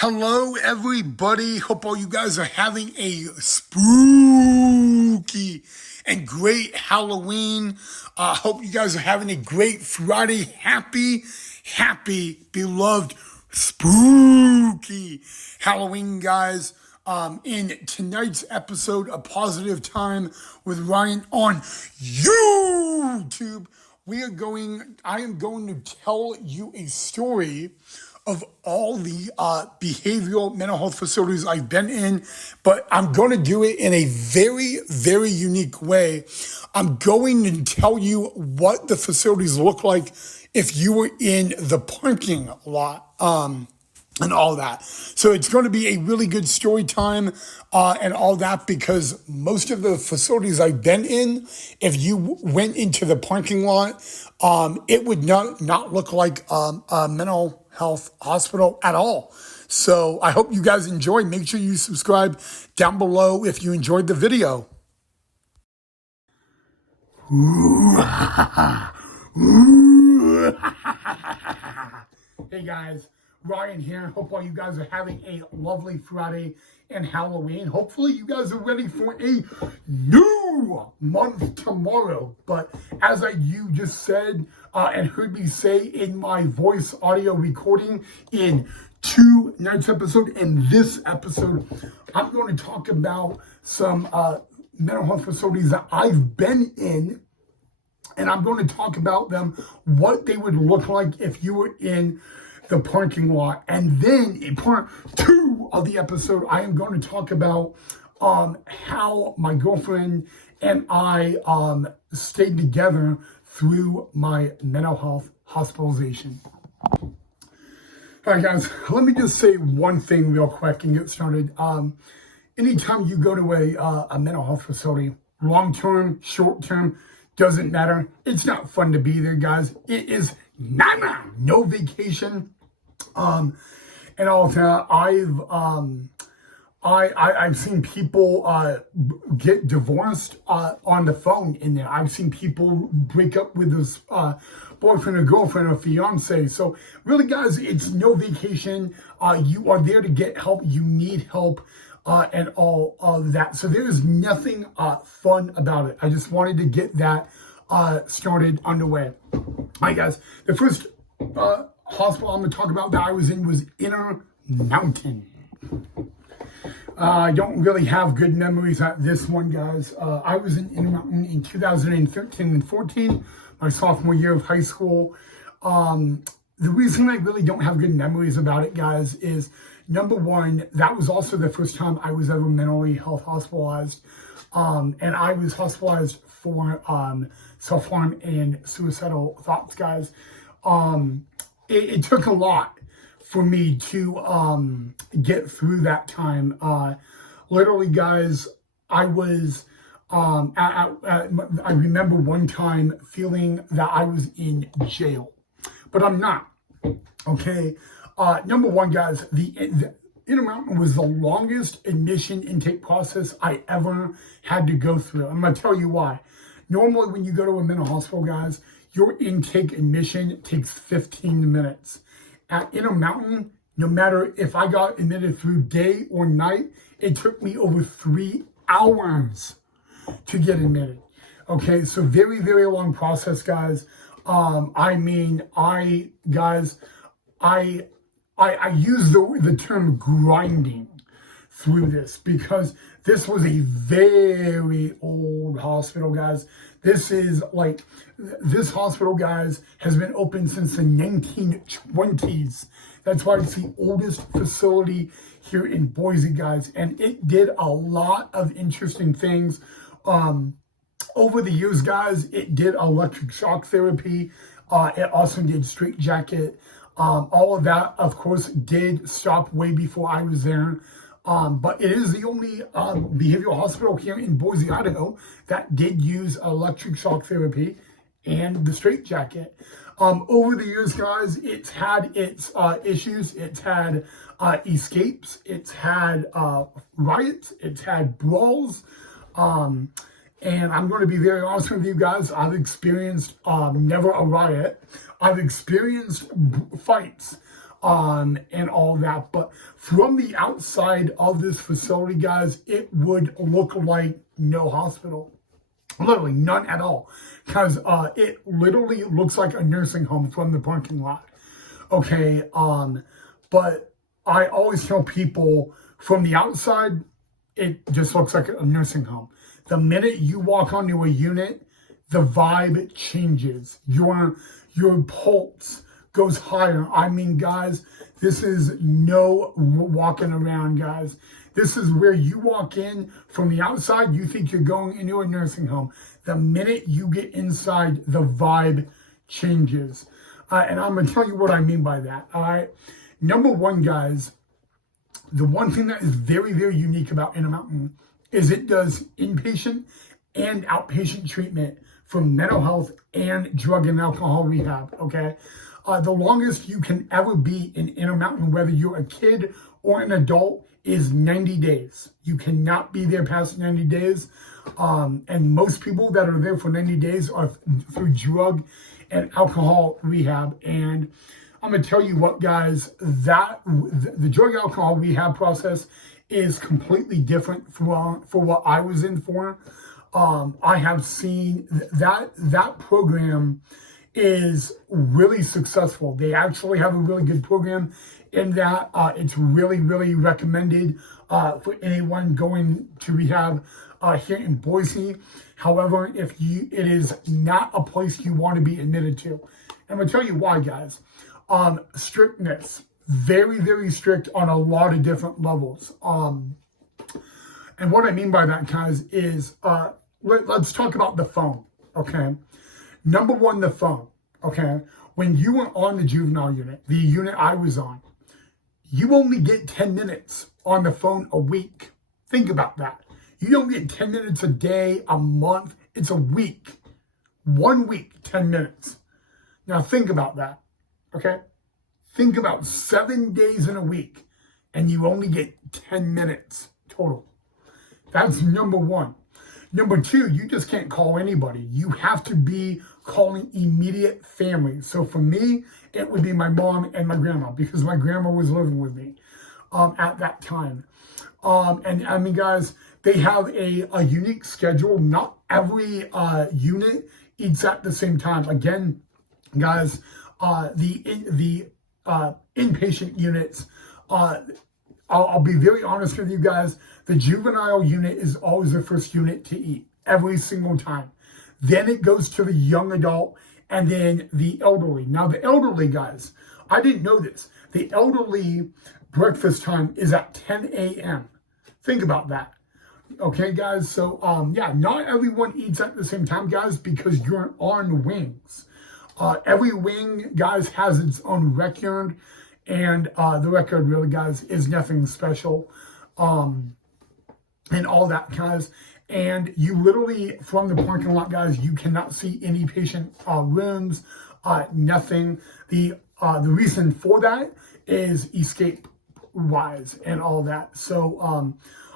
Hello, everybody. Hope all you guys are having a spooky and great Halloween. Hope you guys are having a great Friday. Happy, beloved, spooky Halloween, guys. In tonight's episode of Positive Time with Ryan on YouTube, I am going to tell you a story of all the behavioral mental health facilities I've been in, but I'm going to do it in a very, very unique way. I'm going to tell you what the facilities look like if you were in the parking lot. And all that. So it's going to be a really good story time and all that, because most of the facilities I've been in, if you went into the parking lot, it would not look like a mental health hospital at all. So I hope you guys enjoy. Make sure you subscribe down below if you enjoyed the video. Hey guys, Ryan here. Hope all you guys are having a lovely Friday and Halloween. Hopefully you guys are ready for a new month tomorrow. But as you just said and heard me say in my voice audio recording in tonight's episode and this episode, I'm going to talk about some mental health facilities that I've been in. And I'm going to talk about them, what they would look like if you were in the parking lot. And then in part 2 of the episode, I am going to talk about how my girlfriend and I stayed together through my mental health hospitalization. All right, guys, let me just say one thing real quick and get started. Anytime you go to a mental health facility, long-term, short-term, doesn't matter. It's not fun to be there, guys. It is no vacation. And all that. I've seen people get divorced on the phone in there. I've seen people break up with this boyfriend or girlfriend or fiance. So really, guys, it's no vacation. You are there to get help. You need help. And all of that. So there is nothing fun about it. I just wanted to get that started underway. All right, guys. The first hospital I'm going to talk about that I was in was Intermountain. I don't really have good memories at this one, guys. I was in Intermountain in 2013 and 14, my sophomore year of high school. The reason I really don't have good memories about it, guys, is number one, that was also the first time I was ever mentally health hospitalized. And I was hospitalized for self-harm and suicidal thoughts, guys. It took a lot for me to get through that time. Literally, guys, I was, I remember one time feeling that I was in jail, but I'm not, okay? Number one, guys, the Intermountain was the longest admission intake process I ever had to go through. I'm going to tell you why. Normally, when you go to a mental hospital, guys, your intake admission takes 15 minutes. At Intermountain, no matter if I got admitted through day or night, it took me over 3 hours to get admitted. Okay, so very, very long process, guys. I use the term grinding through this because this was a very old hospital, guys. This hospital, guys, has been open since the 1920s. That's why it's the oldest facility here in Boise, guys. And it did a lot of interesting things. Over the years, guys, it did electric shock therapy. It also did straitjacket. All of that, of course, did stop way before I was there. But it is the only behavioral hospital here in Boise, Idaho, that did use electric shock therapy and the straitjacket. Over the years, guys, it's had its issues. It's had escapes. It's had riots. It's had brawls. And I'm going to be very honest with you guys. I've experienced never a riot. I've experienced fights. and all that. But from the outside of this facility, guys, it would look like no hospital. Literally none at all, because it literally looks like a nursing home from the parking lot. Okay, but I always tell people from the outside, it just looks like a nursing home. The minute you walk onto a unit, the vibe changes. Your pulse goes higher. I mean, guys, this is no walking around, guys. This is where you walk in from the outside, you think you're going into a nursing home. The minute you get inside, the vibe changes. And I'm going to tell you what I mean by that. All right. Number one, guys, the one thing that is very, very unique about Intermountain is it does inpatient and outpatient treatment for mental health and drug and alcohol rehab. Okay. The longest you can ever be in Intermountain, whether you're a kid or an adult, is 90 days. You cannot be there past 90 days. And most people that are there for 90 days are through drug and alcohol rehab. And I'm going to tell you what, guys, that the drug and alcohol rehab process is completely different for what I was in for. I have seen that program is really successful. They actually have a really good program in that it's really, really recommended for anyone going to rehab here in Boise. However, it is not a place you want to be admitted to. And I'm going to tell you why, guys. Strictness. Very, very strict on a lot of different levels. And what I mean by that, guys, is let's talk about the phone, okay? Number one, the phone, okay? When you were on the juvenile unit, the unit I was on, you only get 10 minutes on the phone a week. Think about that. You don't get 10 minutes a day, a month. It's a week. 1 week, 10 minutes. Now think about that, okay? Think about 7 days in a week, and you only get 10 minutes total. That's number one. Number two, you just can't call anybody. You have to be calling immediate family. So for me, it would be my mom and my grandma, because my grandma was living with me at that time. And I mean, guys, they have a unique schedule. Not every unit eats at the same time. Again, guys, the inpatient units, I'll be very honest with you guys. The juvenile unit is always the first unit to eat every single time. Then it goes to the young adult and then the elderly. Now the elderly, guys, I didn't know this. The elderly breakfast time is at 10 a.m. Think about that. Okay, guys. So, yeah, not everyone eats at the same time, guys, because you're on wings. Every wing, guys, has its own record. And the record, really, guys, is nothing special. And all that, guys. And you literally, from the parking lot, guys, you cannot see any patient rooms, nothing. The reason for that is escape-wise and all that. So,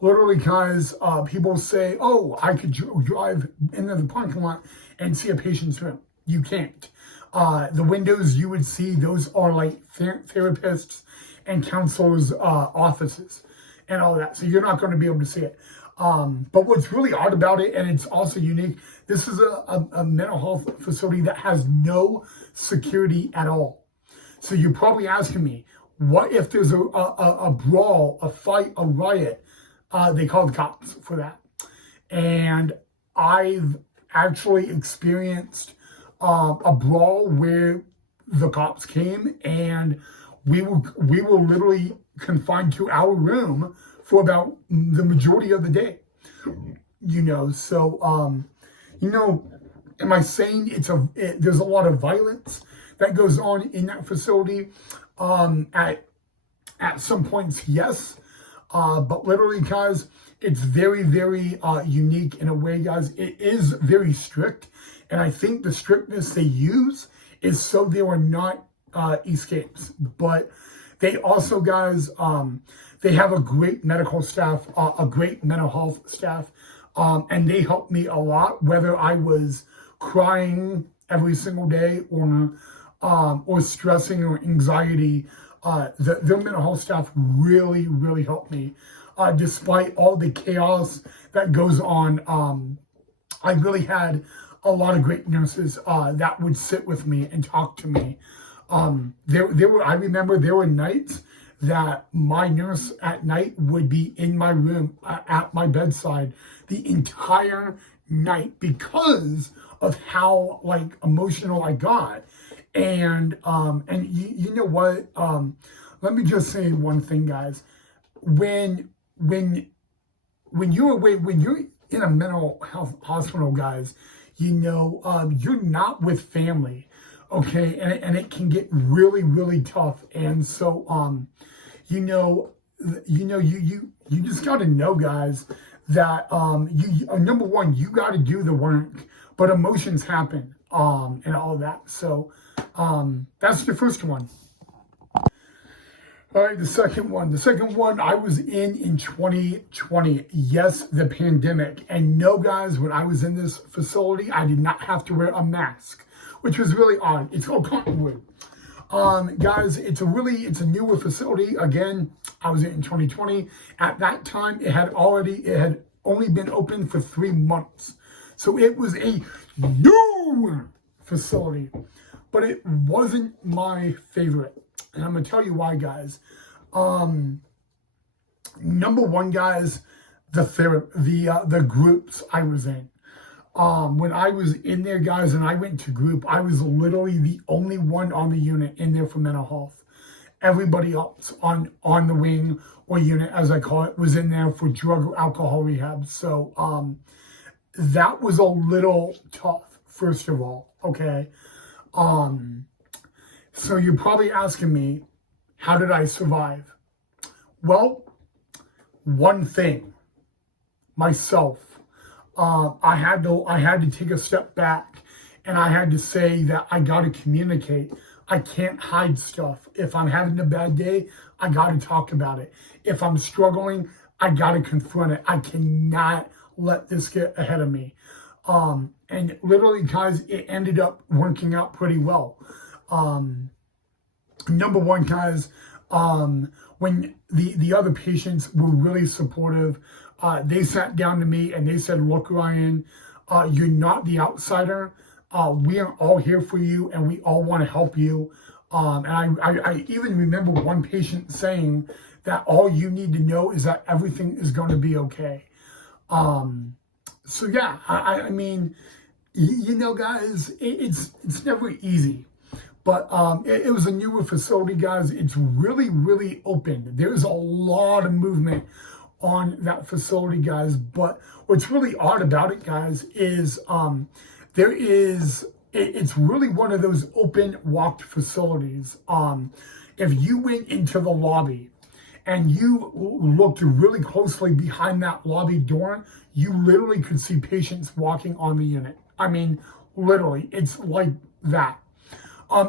literally, guys, people say, oh, I could drive into the parking lot and see a patient's room. You can't. The windows you would see, those are like therapists and counselors' offices and all that. So you're not going to be able to see it. But what's really odd about it, and it's also unique, this is a mental health facility that has no security at all. So you're probably asking me, what if there's a brawl, a fight, a riot? They call the cops for that. And I've actually experienced a brawl where the cops came and we were literally confined to our room for about the majority of the day, you know. So, you know, am I saying there's a lot of violence that goes on in that facility? At some points, yes. But literally, guys, it's very, very unique in a way, guys. It is very strict. And I think the strictness they use is so there are not escapes. But they also, guys, they have a great medical staff, a great mental health staff. And they helped me a lot, whether I was crying every single day or stressing or anxiety. their mental health staff really, really helped me. Despite all the chaos that goes on, I really had a lot of great nurses that would sit with me and talk to me. I remember there were nights that my nurse at night would be in my room at my bedside the entire night because of how like emotional I got. And you know what? Let me just say one thing, guys. When you're away, when you're in a mental health hospital, guys, you're not with family, okay, and it can get really, really tough. And so, you just got to know, guys, that number one, you got to do the work, but emotions happen, and all that. So, that's the first one. All right, the second one. The second one I was in 2020. Yes, the pandemic. And no, guys, when I was in this facility, I did not have to wear a mask, which was really odd. It's called Cottonwood. Guys, it's a newer facility. Again, I was in 2020. At that time, it had only been open for 3 months. So it was a new facility, but it wasn't my favorite. And I'm going to tell you why, guys. Number one, guys, the groups I was in. When I was in there, guys, and I went to group, I was literally the only one on the unit in there for mental health. Everybody else on the wing or unit, as I call it, was in there for drug or alcohol rehab. So that was a little tough, first of all, okay? So you're probably asking me, how did I survive? Well, one thing, myself. I had to take a step back, and I had to say that I got to communicate. I can't hide stuff. If I'm having a bad day, I got to talk about it. If I'm struggling, I got to confront it. I cannot let this get ahead of me. And literally, guys, it ended up working out pretty well. Number one, guys, when the other patients were really supportive, they sat down to me and they said, look, Ryan, you're not the outsider. We are all here for you and we all want to help you. And I even remember one patient saying that all you need to know is that everything is going to be okay. So yeah, I mean, guys, it's never easy. But it was a newer facility, guys. It's really, really open. There's a lot of movement on that facility, guys. But what's really odd about it, guys, is it's really one of those open walked facilities. If you went into the lobby and you looked really closely behind that lobby door, you literally could see patients walking on the unit. I mean, literally, it's like that.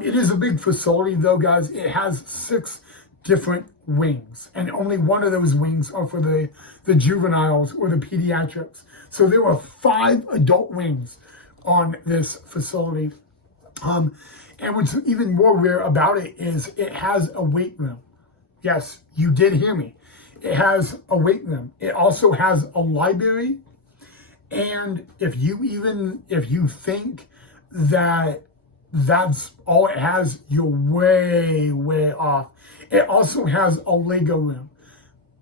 It is a big facility, though, guys. It has 6 different wings, and only one of those wings are for the juveniles or the pediatrics. So there are 5 adult wings on this facility. And what's even more rare about it is it has a weight room. Yes, you did hear me. It has a weight room. It also has a library. And if you think that that's all it has, you're way, way off. It also has a Lego room.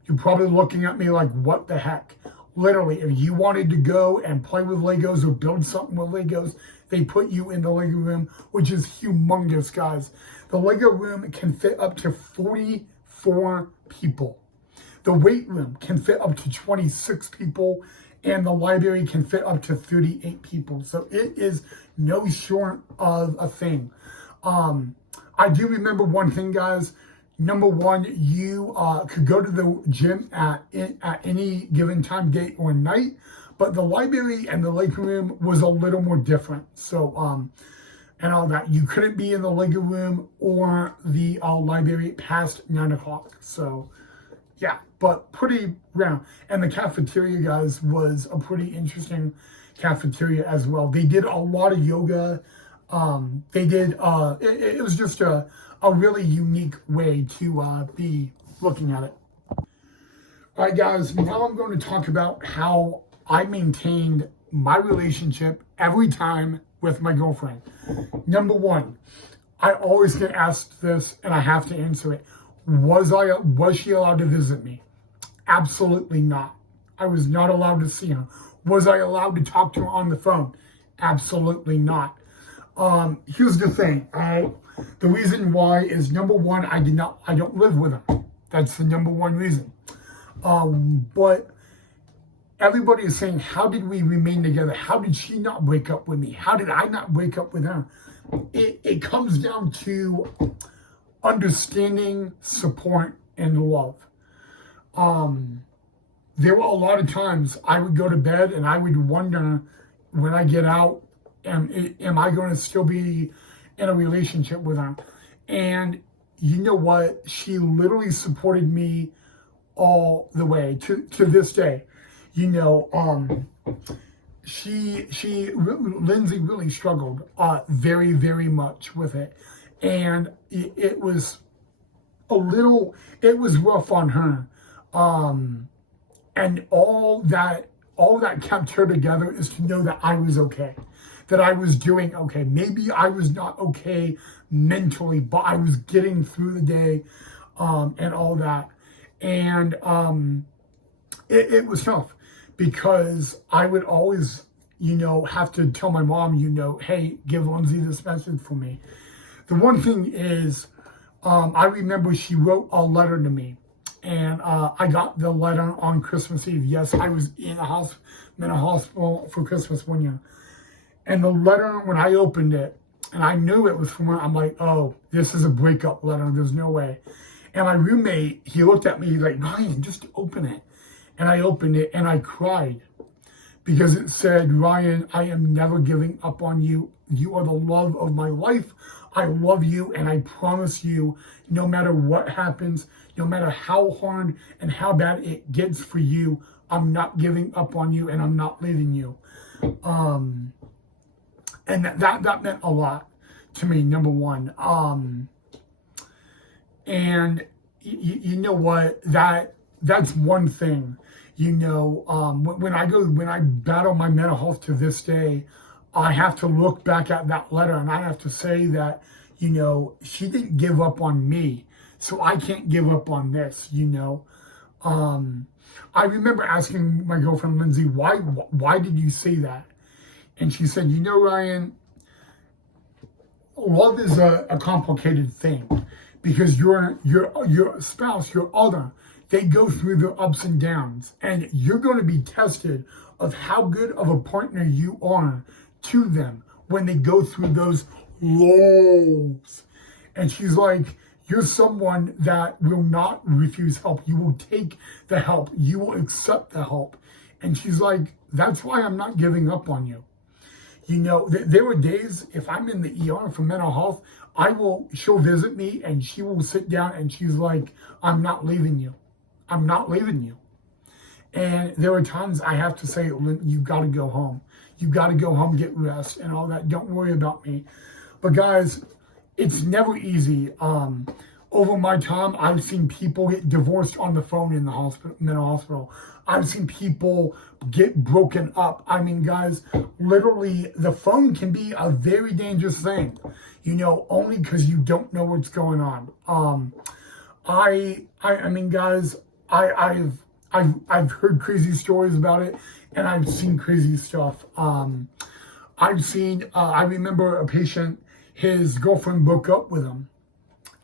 You're probably looking at me like, what the heck? Literally, if you wanted to go and play with Legos or build something with Legos, they put you in the Lego room, which is humongous, guys. The Lego room can fit up to 44 people. The weight room can fit up to 26 people, and the library can fit up to 38 people. So it is no short of a thing. I do remember one thing, guys. Number one, you could go to the gym at any given time, day or night, but the library and the Lego room was a little more different. So, and all that. You couldn't be in the Lego room or the library past 9 o'clock. So, yeah, but pretty round. And the cafeteria, guys, was a pretty interesting cafeteria as well. They did a lot of yoga. They did, it was just a a really unique way to be looking at it. All right, guys, now I'm going to talk about how I maintained my relationship every time with my girlfriend. Number one, I always get asked this and I have to answer it. Was she allowed to visit me? Absolutely not. I was not allowed to see her. Was I allowed to talk to her on the phone? Absolutely not. Here's the thing. The reason why is, number one, I don't live with her. That's the number one reason. But everybody is saying, how did we remain together? How did she not break up with me? How did I not break up with her? It comes down to understanding, support, and love. There were a lot of times I would go to bed and I would wonder, when I get out, am I going to still be in a relationship with her? And you know what? She literally supported me all the way to this day. You know, Lindsay really struggled very, very much with it. And it was rough on her. And all that kept her together is to know that I was okay, that I was doing okay. Maybe I was not okay mentally, but I was getting through the day, and all that. And it was tough because I would always, have to tell my mom, hey, give Lindsay this message for me. The one thing is, I remember she wrote a letter to me. And I got the letter on Christmas Eve. Yes, I was in a hospital for Christmas one year. And the letter, when I opened it, and I knew it was from her, I'm like, oh, this is a breakup letter. There's no way. And my roommate, he looked at me like, Ryan, just open it. And I opened it and I cried because it said, Ryan, I am never giving up on you. You are the love of my life. I love you, and I promise you, no matter what happens, no matter how hard and how bad it gets for you, I'm not giving up on you, and I'm not leaving you. And that meant a lot to me, number one. And you know what? That's one thing. When I battle my mental health to this day, I have to look back at that letter and I have to say that, she didn't give up on me, so I can't give up on this, I remember asking my girlfriend, Lindsay, why did you say that? And she said, Ryan, love is a complicated thing because your spouse, your other, they go through their ups and downs, and you're going to be tested of how good of a partner you are to them when they go through those lows. And she's like, you're someone that will not refuse help. You will take the help. You will accept the help. And she's like, that's why I'm not giving up on you. There were days, if I'm in the ER for mental health, she'll visit me and she will sit down and she's like, I'm not leaving you. I'm not leaving you. And there are times I have to say, you got to go home. You got to go home, get rest and all that. Don't worry about me. But guys, it's never easy. Over my time, I've seen people get divorced on the phone in the mental hospital. I've seen people get broken up. I mean, guys, literally the phone can be a very dangerous thing, only because you don't know what's going on. I mean, guys, I've heard crazy stories about it, and I've seen crazy stuff. I remember a patient, his girlfriend broke up with him,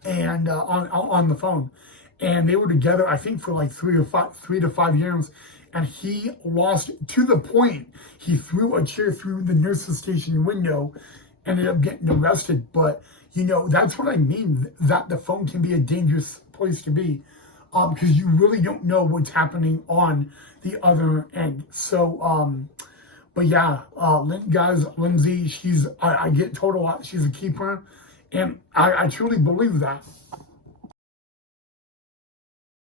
and on the phone, and they were together, I think, for like 3 to 5 years, and he lost, to the point he threw a chair through the nurse's station window, ended up getting arrested. But that's what I mean, that the phone can be a dangerous place to be, because you really don't know what's happening on the other end. So but yeah, guys, Lindsay, I get told a lot, she's a keeper, and I truly believe that.